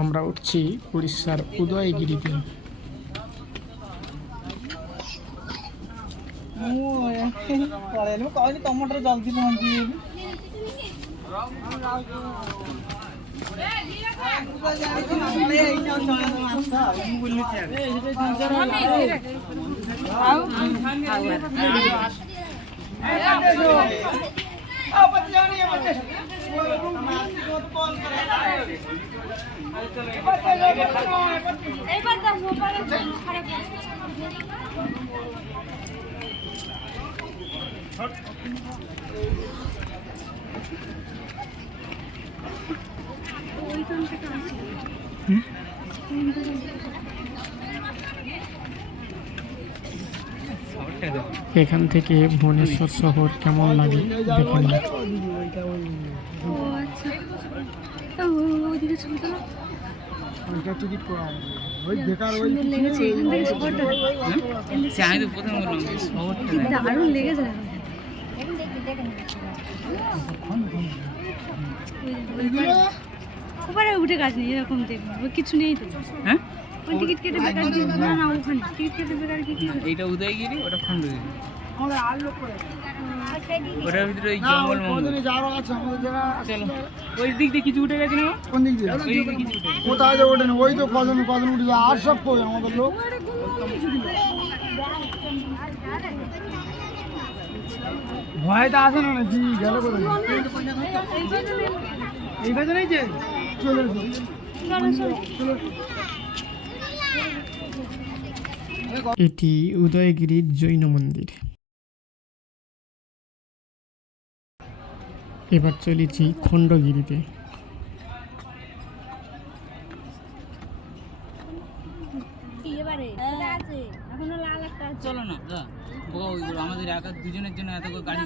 আমরা উঠছি উড়িষ্যার উদয়গিরিতে। ଟମାଟର ଜଲ୍ଦି ପହଞ୍ଚିବି। এখান থেকে ভুবনেশ্বর শহর কেমন লাগে দেখে নিন। দারুণ লেগে যায়। ওপারে উঠে কাজ নেই, এরকম দেখবো কিছু নেই তো। হ্যাঁ, টিকিট কেটে বেকার না না, ওখানে টিকিট কেটে বেকার কি? এইটা উদয়গিরি, ওটা খণ্ডগিরি। ওটার ভিতরে ওই জঙ্গল মঙ্গল। চলো ওই দিক দিয়ে কিছু উঠে গেছে না? কোন দিক দিয়ে? ওই দিক দিয়ে কিছু উঠে গেছে। কোথায় যে ওঠে না, ওই তো কজন উঠেছে, আর সব কই আমাদের লোক। ভয়টা আসে না নাকি গেল করে এই কাজে নেই যে চলে এটি উদয়গিরির জৈন মন্দির। এবার চলেছি খণ্ডগিরিতে। চলো না যা, বোকা ওইগুলো আমাদের একা দুজনের জন্য এত করে গাড়ি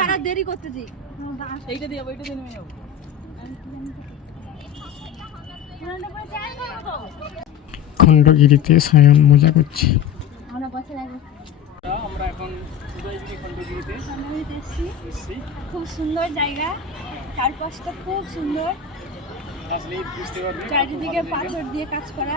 তারা দেরি করতেছি। এইটা দিয়ে যাবো, এইটা দিয়ে নেমে যাবো। খণ্ডগিরিতে সায়ন মজা করছে। আমরা এখন উদয়গিরি খণ্ডগিরিতে এসেছি। খুব সুন্দর জায়গা, চারপাশটা খুব সুন্দর, আসলেই বুঝতে পারবে। চারিদিকে পাথর দিয়ে কাজ করা।